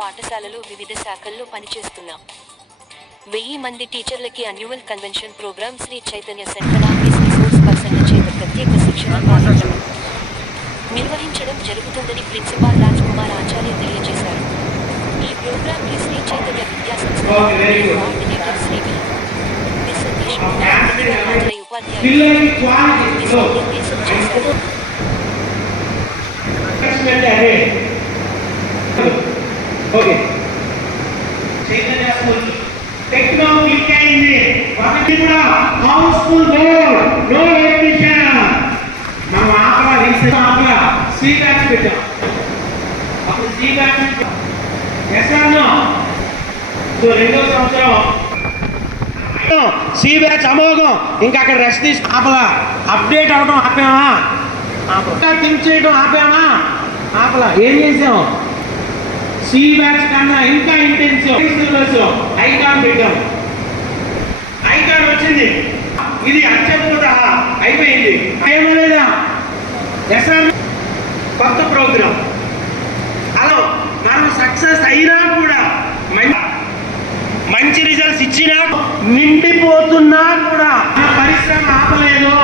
పాఠశాలలో వివిధ శాఖల్లో పనిచేస్తున్నాం. వెయ్యి మంది టీచర్లకి annual convention program Sri Chaitanya central office resource పర్సన్ల చేత ప్రత్యేక శిక్షణ కార్యక్రమం నిర్వహించడం జరుగుతుందని ప్రిన్సిపాల్ రాజ్ కుమార్ ఆచార్య తెలియజేశారు. ఈ ప్రోగ్రాంకి శ్రీ చైతన్య విద్యా సంస్థ. కోఆర్డినేటర్ శ్రీ వి. సతీష్ హాజరై ఉపాధ్యాయులు చేశారు. Okay Chaitanya school techno click అయింది వాళ్ళకి కూడా house full goal no admission మనం ఆపల రీసెంట్ ఆపల సీ బ్యాచ్ పెట్టాం అప్పుడు సీ బ్యాచ్ ఎస్ఆర్నో సో రెండో సంవత్సరం సి బ్యాచ్ అమోఘం ఇంకా అక్కడ రెస్ట్ తీసి ఆపలా అప్డేట్ అవడం ఆపామా థింక్ చేయడం ఆపామా ఆపలా ఏం చేసాం సి బ్యాచ్ కన్నా ఇంకా ఇంటెన్సివ్ సిలబస్. ఐకాన్ పెట్టాం. ఐకాన్ వచ్చింది. ఇది అత్యద్భుత. అయిపోయింది. ఏమలేదా ఎస్ఆర్ కొత్త ప్రోగ్రామ్. అలా మనం సక్సెస్ అయినా కూడా మంచి రిజల్ట్స్ ఇచ్చినా నిండిపోతున్నా కూడా మన పరిశ్రమ ఆపలేదు.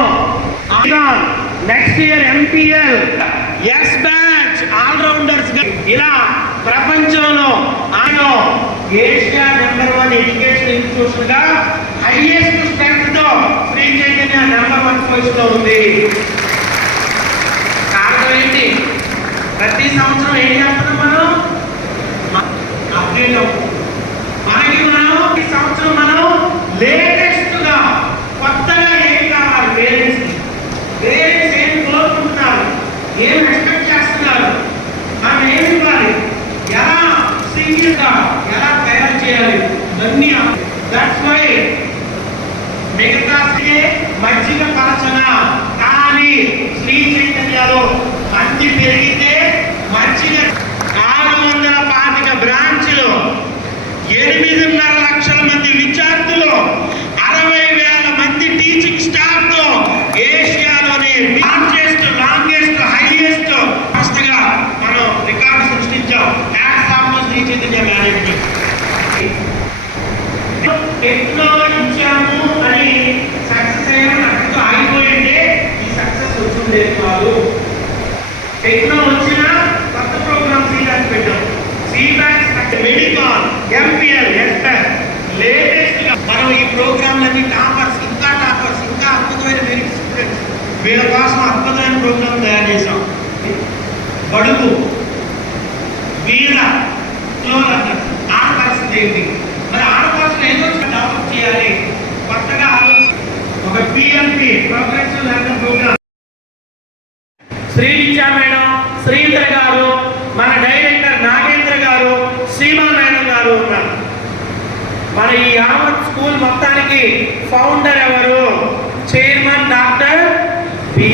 Next year MPL S batch allrounders ఇలా ప్రపంచంలో ఆయన ఏషియా నెంబర్ వన్ ఎడ్యుకేషన్ ఇన్స్టిట్యూషన్గా హైయెస్ట్ స్ట్రెంత్తో శ్రీ చైతన్య నెంబర్ వన్ పొజిషన్లో ఉంది. కారణం ఏంటి? ప్రతి సంవత్సరం ఏం చేస్తున్నాం మనం? అప్డేట్ అవుతుంది మనకి మనం ఈ సంవత్సరం మనం లేదు గా కొత్తగా ఏం కావాలి పేరెంట్స్ పేరెంట్స్ ఏం కోరుకుంటున్నారు ఏం ఎక్స్పెక్ట్ చేస్తున్నారు మనం ఏం ఇవ్వాలి ఎలా సింగిల్గా ఎలా తయారు చేయాలి ఇవన్నీ దట్స్ వై మిగతా శ్రీ మజ్జిగ పరచన కానీ శ్రీ చైతన్యలో మంచి పెరిగితే మజ్జిగ ఆరు వందల పాతిక బ్రాంచ్లు ఎనిమిదిన్నర లక్షల మంది విద్యార్థులు అరవై వేల మంది టీచింగ్ స్టాఫ్ ఏషియాలోనే లార్జెస్ట్ లాంగెస్ట్ హైయెస్ట్ సంస్థగా మనం రికార్డు సృష్టించాం యాక్స్ ఆఫ్ శ్రీ చైతన్య మేనేజ్మెంట్ ఎన్నో ఇచ్చాము అని సక్సెస్ అయ్యామని అక్కడితో ఆగిపోయింటే ఈ సక్సెస్ వచ్చిండేది కాదు టెక్నో వచ్చిన కొత్త ప్రోగ్రామ్ సీబ్యాక్స్ పెట్టాం సీబ్యాక్స్ మెడికాల్ ఎంపీఎల్ ఎస్పెల్ లేటెస్ట్గా మనం ఈ ప్రోగ్రామ్ లన్నీ టాపర్స్ ఇంకా టాపర్స్ ఇంకా అద్భుతమైన మెరిట్ స్టూడెంట్స్ వీళ్ళ కోసం అద్భుతమైన ప్రోగ్రామ్ తయారు చేశాం. బడుగు వీళ్ళ ఆడపరిస్థితి ఏంటి? మరి ఆడపరిస్థితి ఏదో డెవలప్ చేయాలి. కొత్తగా ఒక PMP progressive learning program Sri Vidya madam Sridhar గారు మన డైరెక్టర్ నాగేంద్ర గారు సీమా మేడం గారు ఉన్నారు. మన ఈ యావత్ స్కూల్ మొత్తానికి ఫౌండర్ ఎవరు? చైర్మన్ డాక్టర్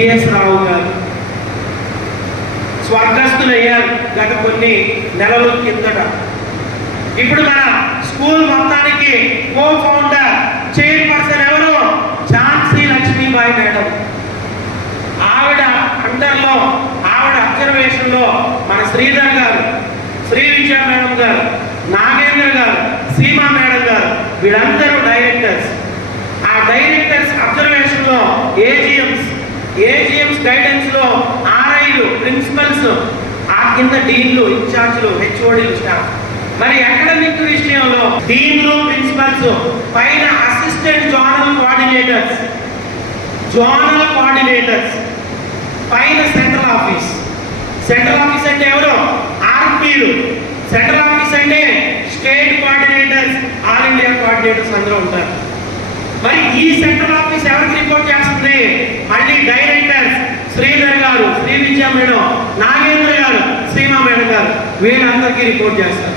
బిఎస్ రావు గారు. స్వర్గస్థులయ్యారు గత కొన్ని నెలల కిందట. ఇప్పుడు మన స్కూల్ మొత్తానికి కో ఫౌండర్ చైర్పర్సన్ ఎవరు? ఝాన్సీ లక్ష్మీబాయి మేడం. ఆవిడ అండర్లో ఆవిడ అబ్జర్వేషన్లో మన శ్రీధర్ గారు శ్రీ విజయ మేడం గారు నాగేంద్ర గారు సీమా మేడం గారు వీళ్ళందరూ డైరెక్టర్స్. ఆ డైరెక్టర్స్ అబ్జర్వేషన్లో ఏజిఎంస్. ఏజిఎంస్ గైడెన్స్లో ఆర్ఐలు ప్రిన్సిపల్స్ ఆ కింద డీన్లు ఇన్ఛార్జ్లు హెచ్ఓడీలు స్టాఫ్ మరి అకాడమిక్ విషయంలో డీన్లు ప్రిన్సిపల్స్ పైన assistant zonal coordinators zonal coordinators పైన సెంట్రల్ ఆఫీస్ సెంట్రల్ ఆఫీస్ అంటే ఎవరు? ఆర్పీలు సెంట్రల్ ఆఫీస్ అంటే state coordinators all India coordinators అందరూ ఉంటారు. మరి ఈ సెంట్రల్ ఆఫీస్ ఎవరికి రిపోర్ట్ చేస్తుంది? మళ్ళీ డైరెక్టర్స్ శ్రీధర్ గారు శ్రీ విద్యా మేడం నాగేంద్ర గారు శ్రీమా మేడం గారు వీళ్ళందరికీ రిపోర్ట్ చేస్తారు.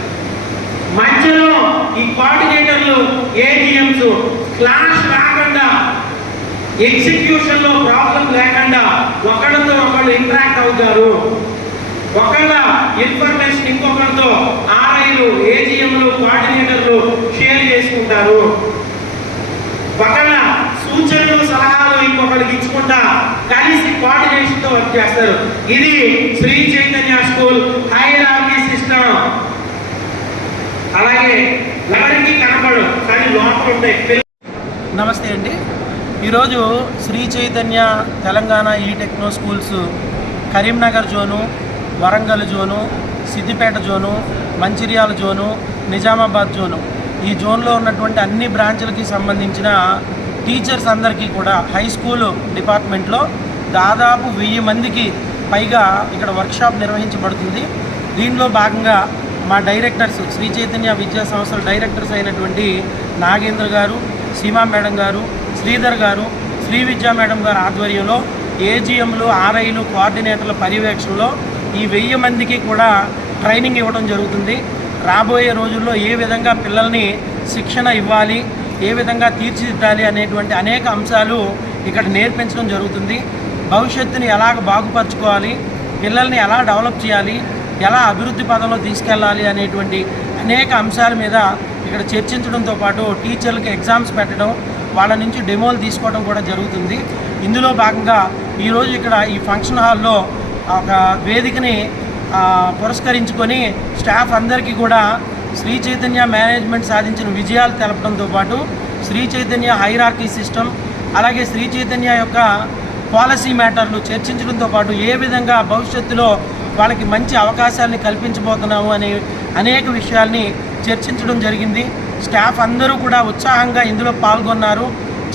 మధ్యలో ఈ కోఆర్డినేటర్లు ఏజిఎంస్ క్లాష్ రాకుండా ఎగ్జిక్యూషన్లో ప్రాబ్లం లేకుండా ఒకరితో ఒకళ్ళు ఇంటరాక్ట్ అవుతారు. ఒకళ్ళ ఇన్ఫర్మేషన్ ఇంకొకరితో ఆర్ ఏజిఎంలు కోఆర్డినేటర్లు షేర్ చేసుకుంటారు ఒకళ్ళ సూచనలు సలహాలు ఇంకొకరికి ఇచ్చుకుంటా కలిసి కోఆర్డినేషన్తో వర్క్ చేస్తారు ఇది Shri Chaitanya school hierarchy system అలాగే ఎవరికి కనపడు కానీ లోపల ఉంటాయి పిల్ల- నమస్తే అండి. ఈరోజు శ్రీ చైతన్య తెలంగాణ ఈ techno schools Karimnagar zone Warangal zone Siddipet zone Mancherial zone Nizamabad zone. ఈ జోన్లో ఉన్నటువంటి అన్ని బ్రాంచ్లకి సంబంధించిన టీచర్స్ అందరికీ కూడా హై స్కూల్ డిపార్ట్మెంట్లో దాదాపు వెయ్యి మందికి పైగా ఇక్కడ వర్క్షాప్ నిర్వహించబడుతుంది. దీనిలో భాగంగా మా డైరెక్టర్స్ శ్రీ చైతన్య విద్యా సంస్థల డైరెక్టర్స్ అయినటువంటి నాగేంద్ర గారు సీమా మేడం గారు శ్రీధర్ గారు శ్రీ విద్యా మేడం గారు ఆధ్వర్యంలో ఏజీఎంలు ఆర్ఐలు కోఆర్డినేటర్ల పర్యవేక్షణలో ఈ వెయ్యి మందికి కూడా ట్రైనింగ్ ఇవ్వడం జరుగుతుంది. రాబోయే రోజుల్లో ఏ విధంగా పిల్లల్ని శిక్షణ ఇవ్వాలి ఏ విధంగా తీర్చిదిద్దాలి అనేటువంటి అనేక అంశాలు ఇక్కడ నేర్పించడం జరుగుతుంది. భవిష్యత్తుని ఎలాగ బాగుపరచుకోవాలి పిల్లల్ని ఎలా డెవలప్ చేయాలి ఎలా అభివృద్ధి పదంలో తీసుకెళ్ళాలి అనేటువంటి అనేక అంశాల మీద ఇక్కడ చర్చించడంతో పాటు టీచర్లకు ఎగ్జామ్స్ పెట్టడం వాళ్ళ నుంచి డెమోలు తీసుకోవడం కూడా జరుగుతుంది. ఇందులో భాగంగా ఈరోజు ఇక్కడ ఈ ఫంక్షన్ హాల్లో ఒక వేదికని పురస్కరించుకొని స్టాఫ్ అందరికీ కూడా శ్రీ చైతన్య మేనేజ్మెంట్ సాధించిన విజయాలు తెలపడంతో పాటు శ్రీ చైతన్య హైరార్కీ సిస్టమ్ అలాగే శ్రీ చైతన్య యొక్క పాలసీ మ్యాటర్లు చర్చించడంతో పాటు ఏ విధంగా భవిష్యత్తులో వాళ్ళకి మంచి అవకాశాలని కల్పించబోతున్నాము అనే అనేక విషయాల్ని చర్చించడం జరిగింది. స్టాఫ్ అందరూ కూడా ఉత్సాహంగా ఇందులో పాల్గొన్నారు.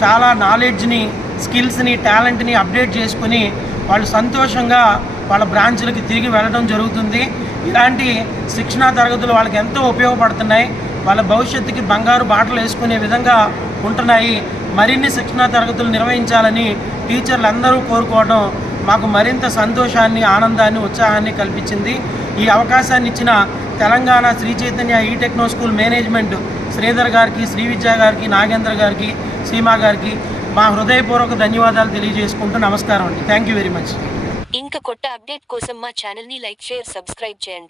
చాలా నాలెడ్జ్ని స్కిల్స్ని టాలెంట్ని అప్డేట్ చేసుకుని వాళ్ళు సంతోషంగా వాళ్ళ బ్రాంచ్లకి తిరిగి వెళ్ళడం జరుగుతుంది. ఇలాంటి శిక్షణా తరగతులు వాళ్ళకి ఎంతో ఉపయోగపడుతున్నాయి. వాళ్ళ భవిష్యత్తుకి బంగారు బాటలు వేసుకునే విధంగా ఉంటున్నాయి. మరిన్ని శిక్షణా తరగతులు నిర్వహించాలని టీచర్లు అందరూ కోరుకోవడం మాకు మరింత సంతోషాన్ని ఆనందాన్ని ఉత్సాహాన్ని కల్పించింది. ఈ అవకాశాన్ని ఇచ్చిన తెలంగాణ శ్రీ చైతన్య ఈ టెక్నో స్కూల్ మేనేజ్మెంట్ శ్రీధర్ గారికి శ్రీ విద్యా గారికి నాగేంద్ర గారికి సీమా గారికి మా హృదయపూర్వక ధన్యవాదాలు తెలియజేసుకుంటూ నమస్కారం అండి. థ్యాంక్ యూ వెరీ మచ్ ఇంకా కొత్త అప్డేట్ కోసం మా ఛానల్ని లైక్ షేర్ సబ్స్క్రైబ్ చేయండి.